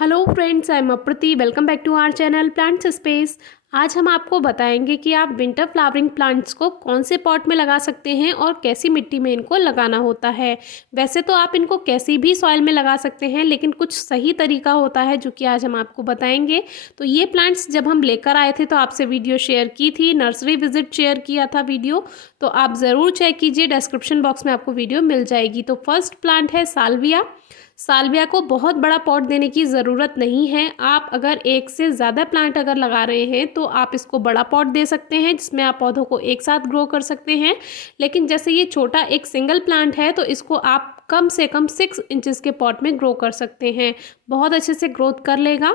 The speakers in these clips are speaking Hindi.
Hello friends, I am Aprati. Welcome back to our channel plants space. आज हम आपको बताएंगे कि आप विंटर फ्लावरिंग प्लांट्स को कौन से पॉट में लगा सकते हैं और कैसी मिट्टी में इनको लगाना होता है। वैसे तो आप इनको कैसी भी सॉइल में लगा सकते हैं, लेकिन कुछ सही तरीका होता है जो कि आज हम आपको बताएंगे। तो ये प्लांट्स जब हम लेकर आए थे तो आपसे वीडियो शेयर की थी, नर्सरी विजिट शेयर किया था वीडियो, तो आप ज़रूर चेक कीजिए, डिस्क्रिप्शन बॉक्स में आपको वीडियो मिल जाएगी। तो फर्स्ट प्लांट है साल्विया। साल्विया को बहुत बड़ा पॉट देने की ज़रूरत नहीं है। आप अगर एक से ज़्यादा प्लांट अगर लगा रहे हैं तो आप इसको बड़ा पॉट दे सकते हैं जिसमें आप पौधों को एक साथ ग्रो कर सकते हैं। लेकिन जैसे ये छोटा एक सिंगल प्लांट है तो इसको आप कम से कम 6 इंचेस के पॉट में ग्रो कर सकते हैं, बहुत अच्छे से ग्रोथ कर लेगा।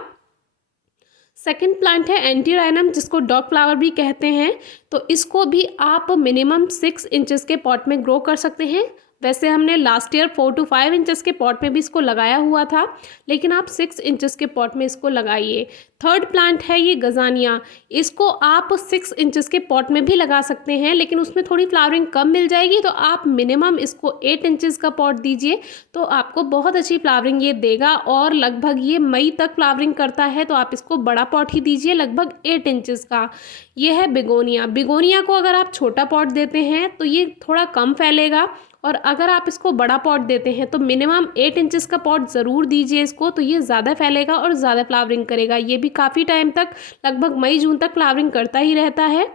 सेकेंड प्लांट है एंटीराइनम, जिसको डॉग फ्लावर भी कहते हैं। तो इसको भी आप मिनिमम 6 इंचेस के पॉट में ग्रो कर सकते हैं। वैसे हमने लास्ट ईयर 4 to 5 इंचेस के पॉट में भी इसको लगाया हुआ था, लेकिन आप 6 इंचेस के पॉट में इसको लगाइए। थर्ड प्लांट है ये गजानिया। इसको आप 6 इंचेस के पॉट में भी लगा सकते हैं, लेकिन उसमें थोड़ी फ्लावरिंग कम मिल जाएगी, तो आप मिनिमम इसको 8 इंचेस का पॉट दीजिए तो आपको बहुत अच्छी फ्लावरिंग ये देगा। और लगभग ये मई तक फ्लावरिंग करता है, तो आप इसको बड़ा पॉट ही दीजिए, लगभग 8 इंचेस का। ये है बिगोनिया। बिगोनिया को अगर आप छोटा पॉट देते हैं तो ये थोड़ा कम फैलेगा, और अगर आप इसको बड़ा पॉट देते हैं तो मिनिमम 8 इंचेस का पॉट ज़रूर दीजिए इसको, तो ये ज़्यादा फैलेगा और ज़्यादा फ्लावरिंग करेगा। ये भी काफ़ी टाइम तक, लगभग मई जून तक फ्लावरिंग करता ही रहता है।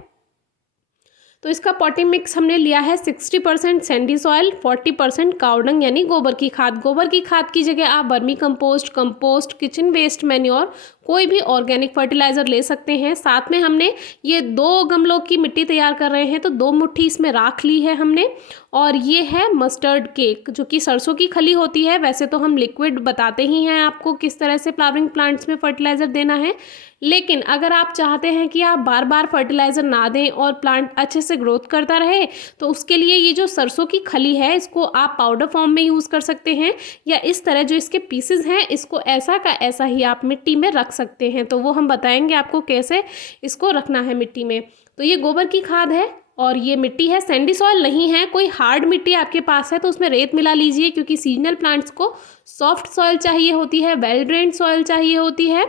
तो इसका पॉटिंग मिक्स हमने लिया है 60% सैंडी सॉइल, 40% कावडंग यानी गोबर की खाद। गोबर की खाद की जगह आप vermi compost, kitchen waste manure, कोई भी ऑर्गेनिक फर्टिलाइज़र ले सकते हैं। साथ में हमने ये 2 गमलों की मिट्टी तैयार कर रहे हैं तो 2 मुट्ठी इसमें राख ली है हमने। और ये है मस्टर्ड केक, जो कि सरसों की खली होती है। वैसे तो हम लिक्विड बताते ही हैं आपको किस तरह से फ्लावरिंग प्लांट्स में फर्टिलाइज़र देना है, लेकिन अगर आप चाहते हैं कि आप बार बार फर्टिलाइज़र ना दें और प्लांट अच्छे से ग्रोथ करता रहे, तो उसके लिए ये जो सरसों की खली है इसको आप पाउडर फॉर्म में यूज़ कर सकते हैं, या इस तरह जो इसके पीसेज हैं इसको ऐसा का ऐसा ही आप मिट्टी में रख सकते हैं। तो वो हम बताएंगे आपको कैसे इसको रखना है मिट्टी में। तो ये गोबर की खाद है और ये मिट्टी है, सैंडी सॉइल नहीं है। कोई हार्ड मिट्टी आपके पास है तो उसमें रेत मिला लीजिए, क्योंकि सीजनल प्लांट्स को सॉफ्ट सॉइल चाहिए होती है, वेल ड्रेन्ड सॉइल चाहिए होती है।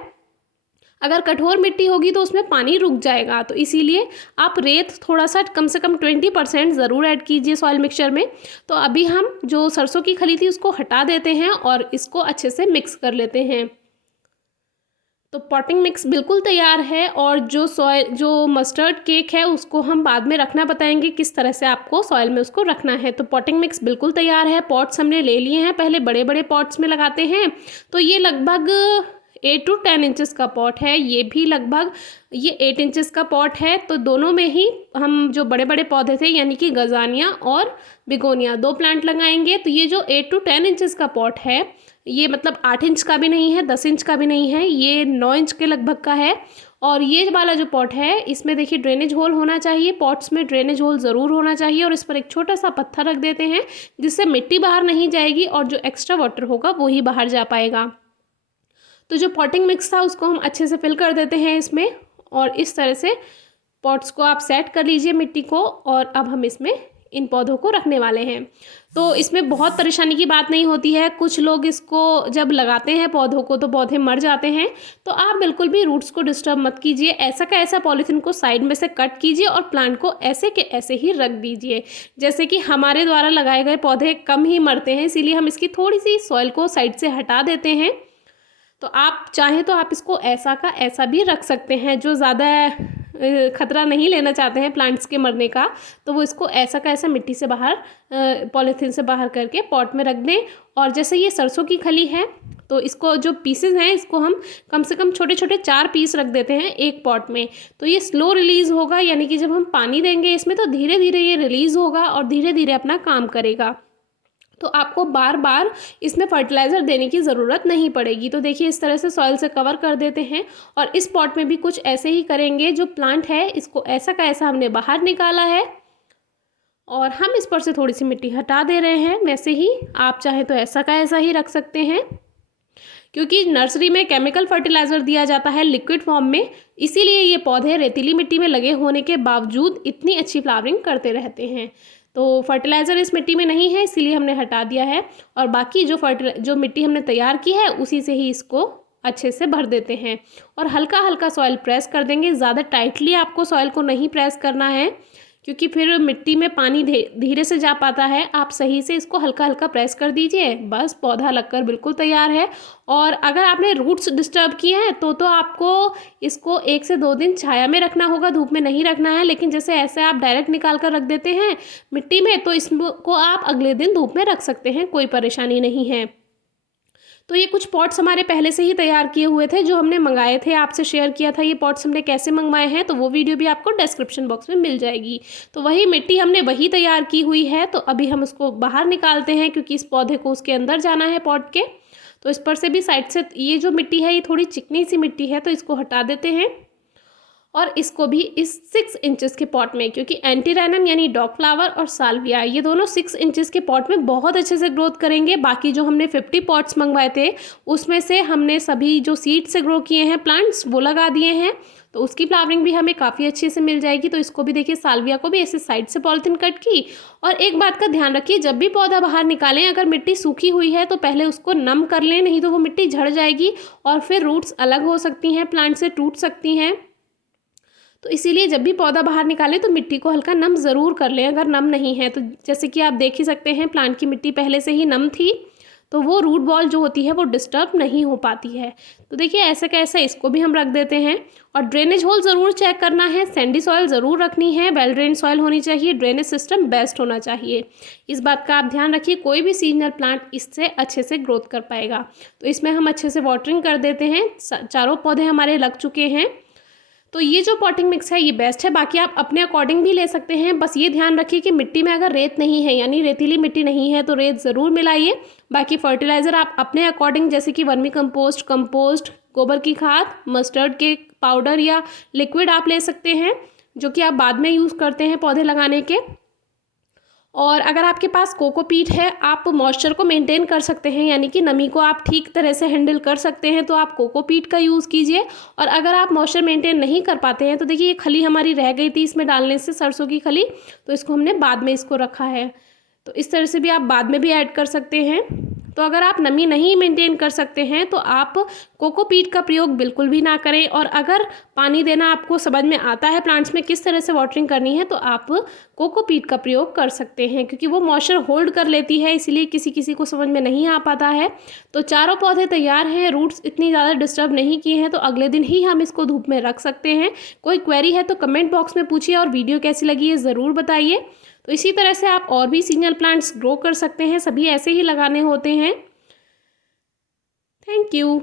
अगर कठोर मिट्टी होगी तो उसमें पानी रुक जाएगा, तो इसीलिए आप रेत थोड़ा सा कम से कम 20% ज़रूर ऐड कीजिए सॉइल मिक्सचर में। तो अभी हम जो सरसों की खली थी उसको हटा देते हैं और इसको अच्छे से मिक्स कर लेते हैं। तो पॉटिंग मिक्स बिल्कुल तैयार है, और जो मस्टर्ड केक है उसको हम बाद में रखना बताएंगे किस तरह से आपको सॉइल में उसको रखना है। तो पॉटिंग मिक्स बिल्कुल तैयार है। पॉट्स हमने ले लिए हैं, पहले बड़े बड़े पॉट्स में लगाते हैं। तो ये लगभग 8 to 10 इंचेस का पॉट है, ये भी लगभग ये 8 इंचेस का पॉट है। तो दोनों में ही हम जो बड़े बड़े पौधे थे यानी कि गजानिया और बिगोनिया 2 प्लांट लगाएंगे। तो ये जो 8 to 10 इंचेस का पॉट है, ये मतलब 8 इंच का भी नहीं है, 10 इंच का भी नहीं है, ये 9 इंच के लगभग का है। और ये वाला जो पॉट है इसमें देखिए ड्रेनेज होल होना चाहिए, पॉट्स में ड्रेनेज होल ज़रूर होना चाहिए, और इस पर एक छोटा सा पत्थर रख देते हैं जिससे मिट्टी बाहर नहीं जाएगी और जो एक्स्ट्रा वाटर होगा वो ही बाहर जा पाएगा। तो जो पॉटिंग मिक्स था उसको हम अच्छे से फिल कर देते हैं इसमें, और इस तरह से पॉट्स को आप सेट कर लीजिए मिट्टी को। और अब हम इसमें इन पौधों को रखने वाले हैं। तो इसमें बहुत परेशानी की बात नहीं होती है। कुछ लोग इसको जब लगाते हैं पौधों को तो पौधे मर जाते हैं, तो आप बिल्कुल भी रूट्स को डिस्टर्ब मत कीजिए। ऐसा का ऐसा पॉलीथीन को साइड में से कट कीजिए और प्लांट को ऐसे के ऐसे ही रख दीजिए। जैसे कि हमारे द्वारा लगाए गए पौधे कम ही मरते हैं, इसीलिए हम इसकी थोड़ी सी सॉइल को साइड से हटा देते हैं। तो आप चाहें तो आप इसको ऐसा का ऐसा भी रख सकते हैं। जो ज़्यादा खतरा नहीं लेना चाहते हैं प्लांट्स के मरने का, तो वो इसको ऐसा का ऐसा मिट्टी से बाहर, पॉलीथीन से बाहर करके पॉट में रख दें। और जैसे ये सरसों की खली है तो इसको जो पीसेस हैं इसको हम कम से कम छोटे छोटे 4 पीस रख देते हैं एक पॉट में। तो ये स्लो रिलीज़ होगा, यानी कि जब हम पानी देंगे इसमें तो धीरे धीरे ये रिलीज़ होगा और धीरे धीरे अपना काम करेगा। तो आपको बार बार इसमें फर्टिलाइज़र देने की ज़रूरत नहीं पड़ेगी। तो देखिए इस तरह से सॉइल से कवर कर देते हैं, और इस पॉट में भी कुछ ऐसे ही करेंगे। जो प्लांट है इसको ऐसा का ऐसा हमने बाहर निकाला है और हम इस पर से थोड़ी सी मिट्टी हटा दे रहे हैं। वैसे ही आप चाहें तो ऐसा का ऐसा ही रख सकते हैं, क्योंकि नर्सरी में केमिकल फर्टिलाइज़र दिया जाता है लिक्विड फॉर्म में, इसीलिए ये पौधे रेतीली मिट्टी में लगे होने के बावजूद इतनी अच्छी फ्लावरिंग करते रहते हैं। तो फर्टिलाइज़र इस मिट्टी में नहीं है, इसीलिए हमने हटा दिया है, और बाकी जो मिट्टी हमने तैयार की है उसी से ही इसको अच्छे से भर देते हैं और हल्का हल्का सॉइल प्रेस कर देंगे। ज़्यादा टाइटली आपको सॉइल को नहीं प्रेस करना है, क्योंकि फिर मिट्टी में पानी धीरे से जा पाता है। आप सही से इसको हल्का हल्का प्रेस कर दीजिए। बस पौधा लगकर बिल्कुल तैयार है। और अगर आपने रूट्स डिस्टर्ब किए हैं तो आपको इसको 1 से 2 दिन छाया में रखना होगा, धूप में नहीं रखना है। लेकिन जैसे ऐसे आप डायरेक्ट निकाल कर रख देते हैं मिट्टी में, तो इसको आप अगले दिन धूप में रख सकते हैं, कोई परेशानी नहीं है। तो ये कुछ पॉट्स हमारे पहले से ही तैयार किए हुए थे, जो हमने मंगाए थे, आपसे शेयर किया था। ये पॉट्स हमने कैसे मंगवाए हैं तो वो वीडियो भी आपको डिस्क्रिप्शन बॉक्स में मिल जाएगी। तो वही मिट्टी हमने वही तैयार की हुई है। तो अभी हम उसको बाहर निकालते हैं, क्योंकि इस पौधे को उसके अंदर जाना है पॉट के। तो इस पर से भी साइड से ये जो मिट्टी है ये थोड़ी चिकनी सी मिट्टी है, तो इसको हटा देते हैं। और इसको भी इस 6 इंचेस के पॉट में, क्योंकि एंटीरैनम यानी डॉग फ्लावर और साल्विया ये दोनों 6 इंचेस के पॉट में बहुत अच्छे से ग्रोथ करेंगे। बाकी जो हमने 50 पॉट्स मंगवाए थे उसमें से हमने सभी जो सीड से ग्रो किए हैं प्लांट्स वो लगा दिए हैं, तो उसकी फ्लावरिंग भी हमें काफ़ी अच्छे से मिल जाएगी। तो इसको भी देखिए, साल्विया को भी ऐसे साइड से पॉलिथीन कट की। और एक बात का ध्यान रखिए, जब भी पौधा बाहर निकालें, अगर मिट्टी सूखी हुई है तो पहले उसको नम कर लें, नहीं तो वो मिट्टी झड़ जाएगी और फिर रूट्स अलग हो सकती हैं, प्लांट से टूट सकती हैं। तो इसीलिए जब भी पौधा बाहर निकालें तो मिट्टी को हल्का नम ज़रूर कर लें, अगर नम नहीं है तो। जैसे कि आप देख ही सकते हैं प्लांट की मिट्टी पहले से ही नम थी, तो वो रूट बॉल जो होती है वो डिस्टर्ब नहीं हो पाती है। तो देखिए ऐसे कैसे इसको भी हम रख देते हैं। और ड्रेनेज होल ज़रूर चेक करना है, सैंडी सॉइल ज़रूर रखनी है, वेल ड्रेन सॉइल होनी चाहिए, ड्रेनेज सिस्टम बेस्ट होना चाहिए। इस बात का आप ध्यान रखिए, कोई भी सीजनल प्लांट इससे अच्छे से ग्रोथ कर पाएगा। तो इसमें हम अच्छे से वाटरिंग कर देते हैं। चारों पौधे हमारे लग चुके हैं। तो ये जो पॉटिंग मिक्स है ये बेस्ट है। बाकी आप अपने अकॉर्डिंग भी ले सकते हैं। बस ये ध्यान रखिए कि मिट्टी में अगर रेत नहीं है, यानी रेतीली मिट्टी नहीं है, तो रेत ज़रूर मिलाइए। बाकी फर्टिलाइज़र आप अपने अकॉर्डिंग, जैसे कि वर्मी कंपोस्ट, गोबर की खाद, मस्टर्ड के पाउडर या लिक्विड आप ले सकते हैं, जो कि आप बाद में यूज़ करते हैं पौधे लगाने के। और अगर आपके पास कोकोपीट है, आप मॉइस्चर को मेंटेन कर सकते हैं, यानी कि नमी को आप ठीक तरह से हैंडल कर सकते हैं, तो आप कोकोपीट का यूज़ कीजिए। और अगर आप मॉइस्चर मेंटेन नहीं कर पाते हैं तो देखिए, ये खली हमारी रह गई थी इसमें डालने से, सरसों की खली, तो इसको हमने बाद में इसको रखा है। तो इस तरह से भी आप बाद में भी ऐड कर सकते हैं। तो अगर आप नमी नहीं मेंटेन कर सकते हैं तो आप कोकोपीट का प्रयोग बिल्कुल भी ना करें। और अगर पानी देना आपको समझ में आता है प्लांट्स में किस तरह से वाटरिंग करनी है, तो आप कोकोपीट का प्रयोग कर सकते हैं, क्योंकि वो मॉइस्चर होल्ड कर लेती है, इसीलिए किसी किसी को समझ में नहीं आ पाता है। तो चारों पौधे तैयार हैं, रूट्स इतनी ज़्यादा डिस्टर्ब नहीं किए हैं, तो अगले दिन ही हम इसको धूप में रख सकते हैं। कोई क्वेरी है तो कमेंट बॉक्स में पूछिए, और वीडियो कैसी लगी है ज़रूर बताइए। तो इसी तरह से आप और भी सीजनल प्लांट्स ग्रो कर सकते हैं, सभी ऐसे ही लगाने होते हैं। Thank you.